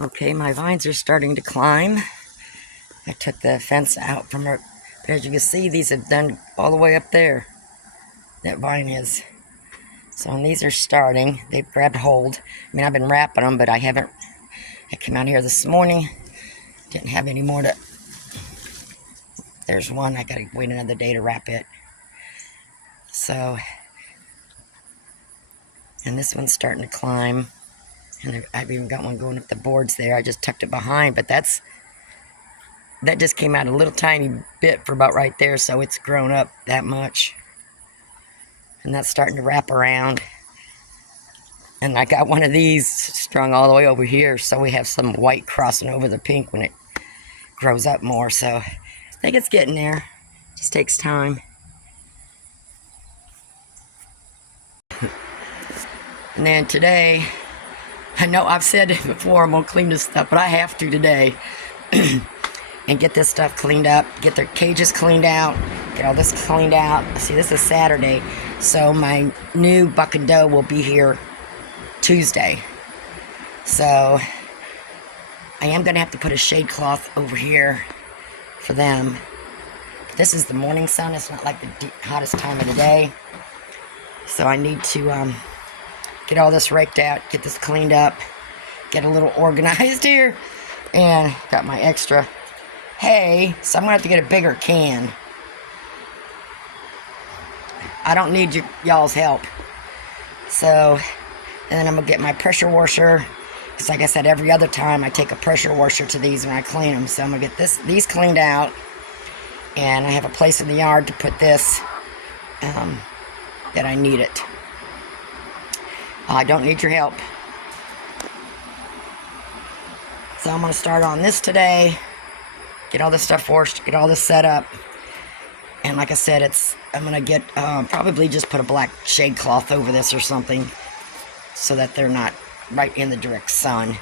Okay, my vines are starting to climb. I took the fence out from it, but as you can see, these have done all the way up there. That vine is. So and these are starting. They've grabbed hold. I mean, I've been wrapping them, but I haven't. I came out here this morning. Didn't have any more to. There's one. I gotta wait another day to wrap it. So, and this one's starting to climb. And I've even got one going up the boards there. I just tucked it behind, but that just came out a little tiny bit for about right there, so it's grown up that much. And that's starting to wrap around. And I got one of these strung all the way over here, so we have some white crossing over the pink when it grows up more. So I think it's getting there. Just takes time. And then today, I know I've said it before, I'm going to clean this stuff, but I have to today. And get this stuff cleaned up, get their cages cleaned out, get all this cleaned out. See, this is Saturday, so my new buck and doe will be here Tuesday. So I am going to have to put a shade cloth over here for them. But this is the morning sun. It's not like the hottest time of the day. So I need to get all this raked out, get this cleaned up, get a little organized here. And got my extra hay, so I'm going to have to get a bigger can. I don't need y'all's help. So, and then I'm going to get my pressure washer. Because like I said, every other time I take a pressure washer to these when I clean them. So I'm going to get these cleaned out. And I have a place in the yard to put this that I need it. I don't need your help. So I'm going to start on this today. Get all this stuff washed, get all this set up. And like I said, I'm going to get, probably just put a black shade cloth over this or something so that they're not right in the direct sun.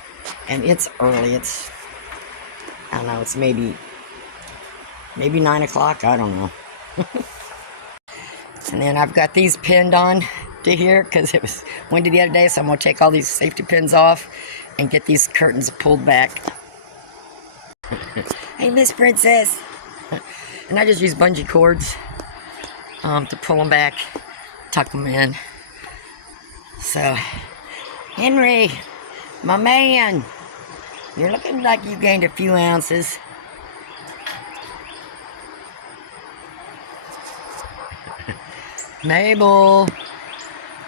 And it's early. I don't know, it's maybe 9 o'clock. I don't know. And then I've got these pinned on to here because it was windy the other day. So I'm going to take all these safety pins off and get these curtains pulled back. Hey, Miss Princess. And I just use bungee cords to pull them back, tuck them in. So, Henry, my man, you're looking like you gained a few ounces. Mabel,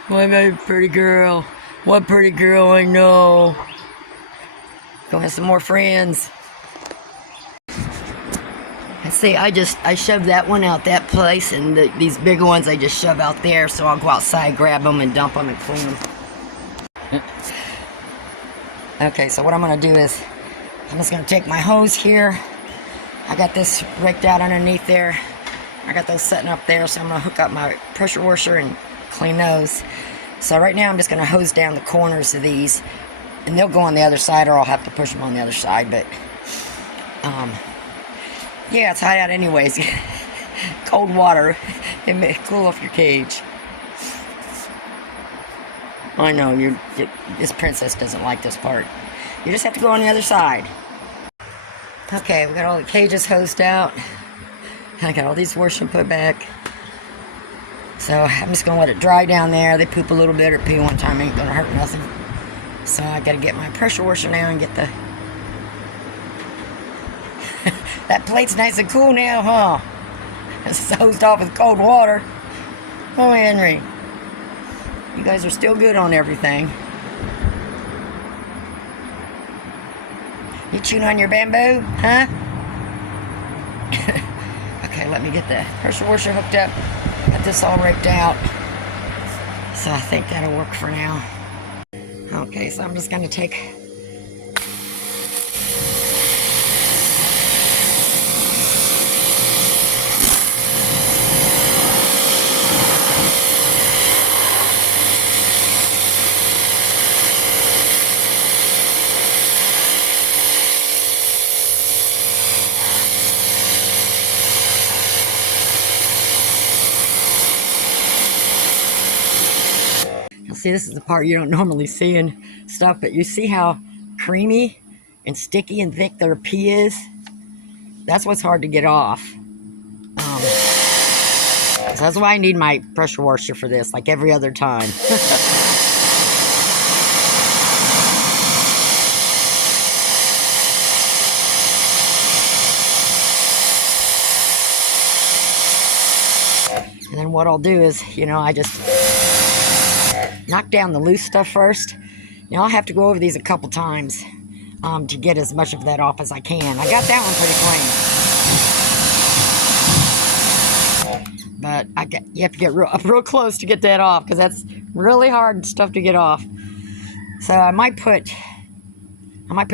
what a pretty girl. What pretty girl I know. Go have some more friends. See, I shoved that one out that place, and these bigger ones I just shove out there, so I'll go outside, grab them, and dump them and clean them. Okay, so what I'm going to do is, I'm just going to take my hose here. I got this raked out underneath there. I got those setting up there, so I'm going to hook up my pressure washer and clean those. So right now I'm just going to hose down the corners of these, and they'll go on the other side, or I'll have to push them on the other side, but yeah, it's hot out anyways. Cold water. It may cool off your cage. I know, this princess doesn't like this part. You just have to go on the other side. Okay, we got all the cages hosed out. I got all these washing put back. So I'm just going to let it dry down there. They poop a little bit or pee one time. Ain't going to hurt nothing. So I got to get my pressure washer now and get the... That plate's nice and cool now, huh? It's hosed off with cold water. Oh, Henry. You guys are still good on everything. You chewing on your bamboo, huh? Okay, let me get the pressure washer hooked up. Got this all raked out. So I think that'll work for now. Okay, so I'm just going to take... See, this is the part you don't normally see in stuff, but you see how creamy and sticky and thick their pea is, that's what's hard to get off. So that's why I need my pressure washer for this, like every other time. And then what I'll do is, I just knock down the loose stuff first. I'll have to go over these a couple times to get as much of that off as I can. I got that one pretty clean. But you have to get real close to get that off, because that's really hard stuff to get off. So I might put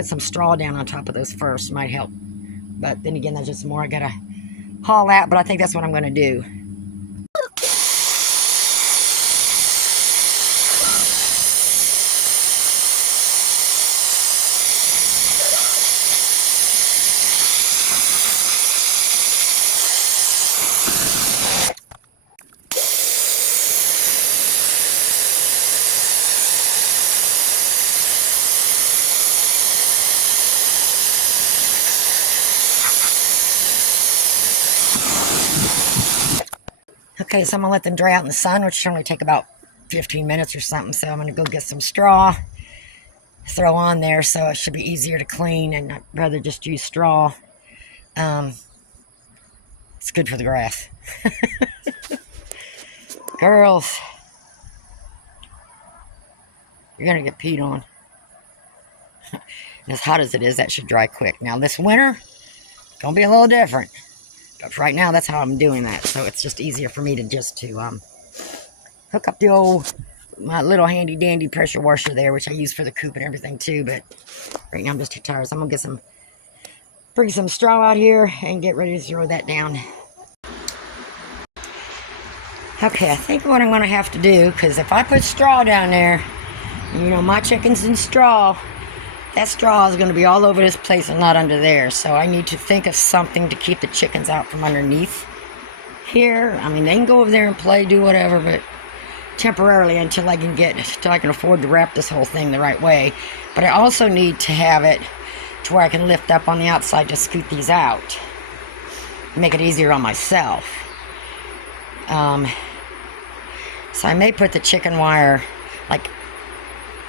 some straw down on top of those first. Might help. But then again, that's just more I gotta haul out. But I think that's what I'm gonna do. Okay, so I'm gonna let them dry out in the sun, which should only take about 15 minutes or something. So I'm gonna go get some straw, throw on there, so it should be easier to clean, and I'd rather just use straw. It's good for the grass. Girls, you're gonna get peed on. And as hot as it is, that should dry quick. Now this winter, it's gonna be a little different. But right now, that's how I'm doing that. So it's just easier for me to hook up my little handy dandy pressure washer there, which I use for the coop and everything too. But right now I'm just too tired. So I'm gonna bring some straw out here and get ready to throw that down. Okay, I think what I'm gonna have to do, because if I put straw down there, my chicken's in straw, that straw is going to be all over this place and not under there. So I need to think of something to keep the chickens out from underneath here. I mean, they can go over there and play, do whatever, but temporarily until I can afford to wrap this whole thing the right way. But I also need to have it to where I can lift up on the outside to scoot these out. Make it easier on myself. So I may put the chicken wire, like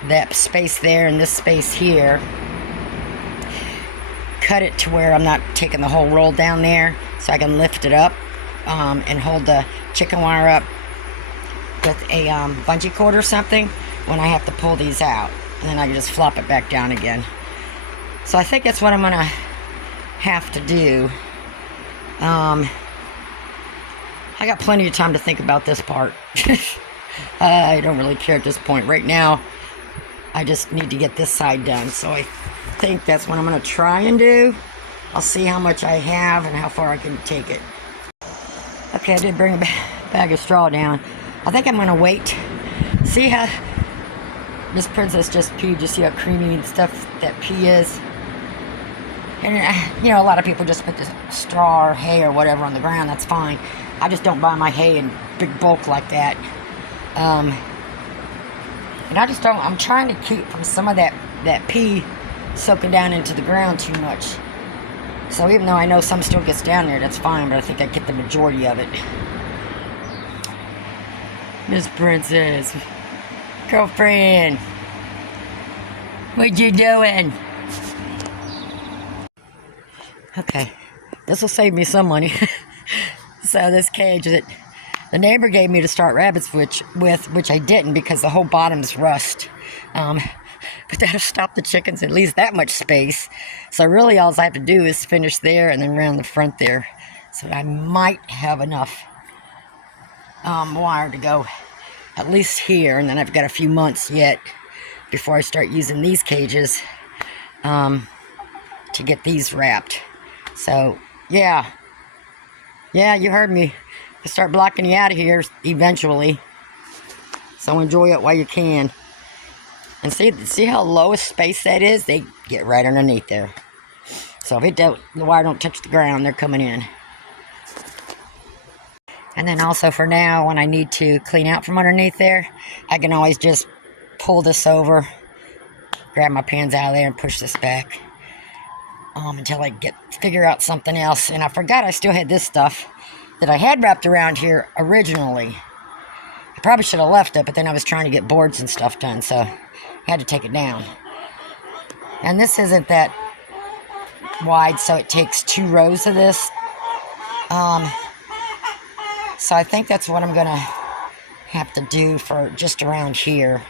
that space there and this space here, cut it to where I'm not taking the whole roll down there, so I can lift it up and hold the chicken wire up with a bungee cord or something when I have to pull these out, and then I can just flop it back down again. So I think that's what I'm gonna have to do. I got plenty of time to think about this part. I don't really care at this point. Right now I just need to get this side done, so I think that's what I'm going to try and do. I'll see how much I have and how far I can take it. Okay, I did bring a bag of straw down. I think I'm going to wait. See how this princess just peed. You see how creamy and stuff that pea is? And, a lot of people just put the straw or hay or whatever on the ground. That's fine. I just don't buy my hay in big bulk like that. And I just I'm trying to keep from some of that pea soaking down into the ground too much. So even though I know some still gets down there, that's fine, but I think I get the majority of it. Miss Princess, girlfriend, what you doing? Okay, this will save me some money. So this cage that the neighbor gave me to start rabbits with, which I didn't because the whole bottom's rust. But that'll stop the chickens at least that much space. So really all I have to do is finish there and then around the front there. So I might have enough wire to go at least here. And then I've got a few months yet before I start using these cages to get these wrapped. So, yeah, you heard me. I'll start blocking you out of here eventually. So enjoy it while you can. And see how low a space that is? They get right underneath there. So if the wire don't touch the ground, they're coming in. And then also for now, when I need to clean out from underneath there, I can always just pull this over, grab my pans out of there and push this back. until I figure out something else. And I forgot I still had this stuff that I had wrapped around here originally. I probably should have left it, but then I was trying to get boards and stuff done, so I had to take it down. And this isn't that wide, so it takes 2 rows of this. So I think that's what I'm gonna have to do for just around here.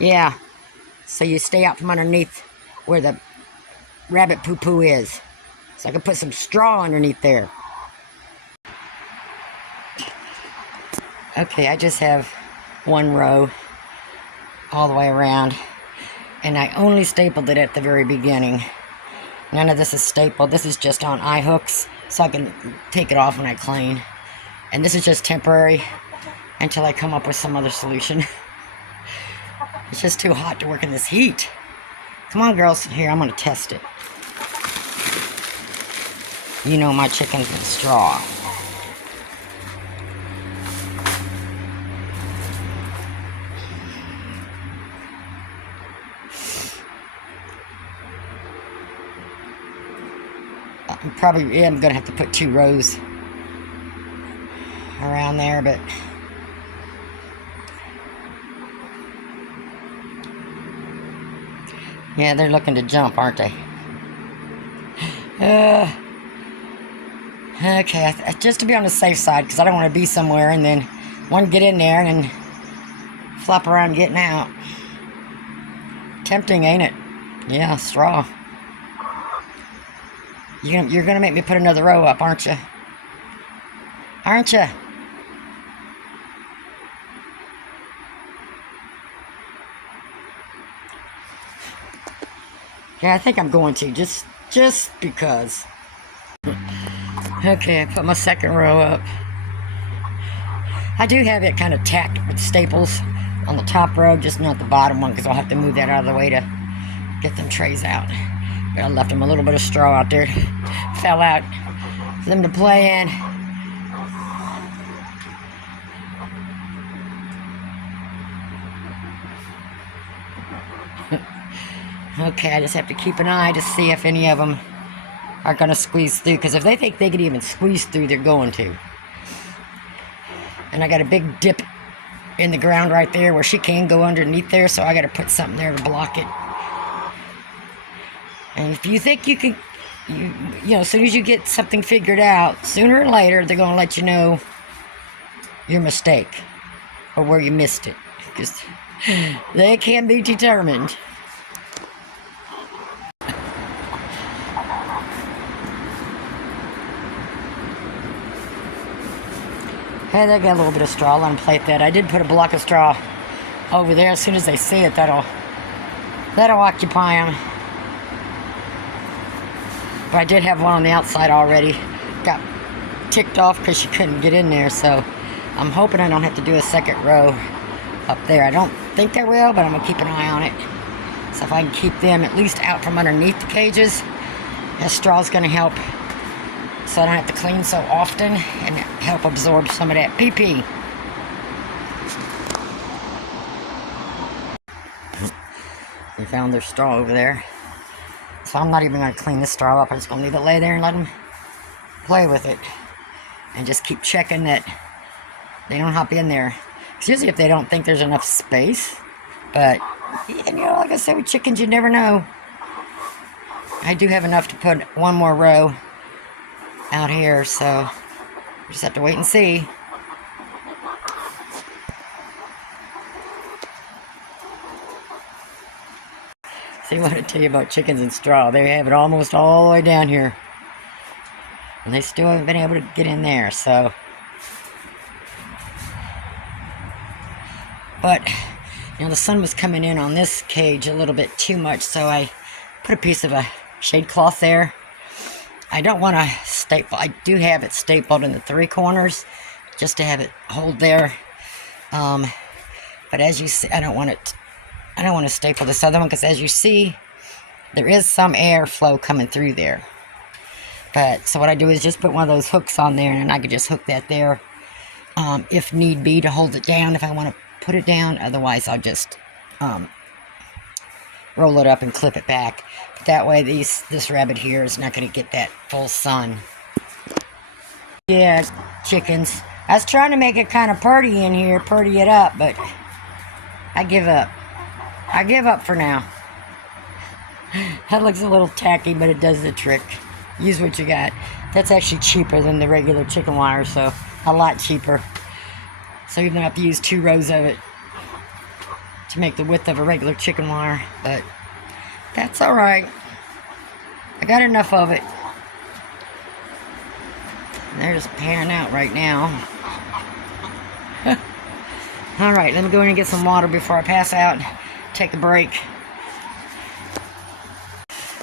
Yeah, so you stay out from underneath where the rabbit poo-poo is. So I can put some straw underneath there. Okay, I just have 1 row all the way around. And I only stapled it at the very beginning. None of this is stapled. This is just on eye hooks, so I can take it off when I clean. And this is just temporary until I come up with some other solution. It's just too hot to work in this heat. Come on, girls. Here, I'm going to test it. You know my chicken's in straw. I'm going to have to put 2 rows around there, but yeah, they're looking to jump, aren't they? Okay, just to be on the safe side, because I don't want to be somewhere and then one get in there and then flop around getting out. Tempting, ain't it? Yeah, straw. You're gonna make me put another row up, aren't you? Aren't you? Yeah, I think I'm going to, just because. Okay, I put my 2nd row up. I do have it kind of tacked with staples on the top row, just not the bottom one, because I'll have to move that out of the way to get them trays out. But I left them a little bit of straw out there. Fell out for them to play in. Okay, I just have to keep an eye to see if any of them are going to squeeze through. Because if they think they could even squeeze through, they're going to. And I got a big dip in the ground right there where she can go underneath there. So I got to put something there to block it. And if you think you can, you know, as soon as you get something figured out, sooner or later, they're going to let you know your mistake or where you missed it. Because they can be determined. Hey, they got a little bit of straw. Let them plate that. I did put a block of straw over there. As soon as they see it, that'll occupy them. But I did have one on the outside already. Got ticked off because she couldn't get in there, so I'm hoping I don't have to do a 2nd row up there. I don't think I will, but I'm going to keep an eye on it. So if I can keep them at least out from underneath the cages, that straw's going to help, so I don't have to clean so often and help absorb some of that pee-pee. They found their straw over there. So I'm not even going to clean this straw up. I'm just going to leave it lay there and let them play with it. And just keep checking that they don't hop in there. Because usually if they don't think there's enough space. But, you know, like I said, with chickens, you never know. I do have enough to put 1 more row out here. So, we just have to wait and see. See what I tell you about chickens and straw. They have it almost all the way down here. And they still haven't been able to get in there, so. But, you know, the sun was coming in on this cage a little bit too much, so I put a piece of a shade cloth there. I don't want to staple. I do have it stapled in the 3 corners, just to have it hold there. But as you see, I don't want to staple this other one, because as you see, there is some airflow coming through there. But, so what I do is just put one of those hooks on there, and I could just hook that there, if need be, to hold it down if I want to put it down. Otherwise, I'll just roll it up and clip it back. But that way this rabbit here is not going to get that full sun. Yeah, chickens. I was trying to make it kind of purty in here, purty it up, but I give up. I give up for now. That looks a little tacky, but it does the trick. Use what you got. That's actually cheaper than the regular chicken wire, so a lot cheaper. So you're going to have to use 2 rows of it to make the width of a regular chicken wire, but that's alright. I got enough of it. They're just panning out right now. Alright, let me go in and get some water before I pass out. Take a break.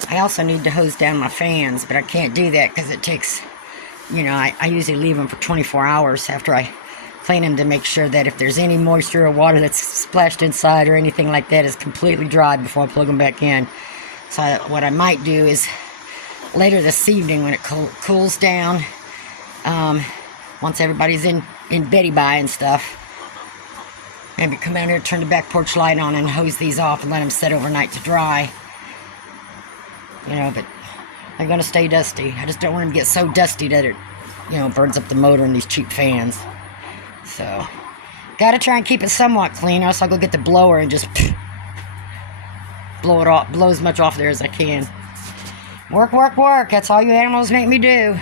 I also need to hose down my fans, but I can't do that because it takes, you know, I usually leave them for 24 hours after I clean them to make sure that if there's any moisture or water that's splashed inside or anything like that is completely dry before I plug them back in. So what I might do is later this evening when it cools down, once everybody's in beddy by and stuff, maybe come out here, turn the back porch light on and hose these off and let them set overnight to dry. You know, but they're going to stay dusty. I just don't want them to get so dusty that it, you know, burns up the motor in these cheap fans. So, got to try and keep it somewhat clean, or else I'll go get the blower and just blow it off, blow as much off there as I can. Work, work, work. That's all you animals make me do.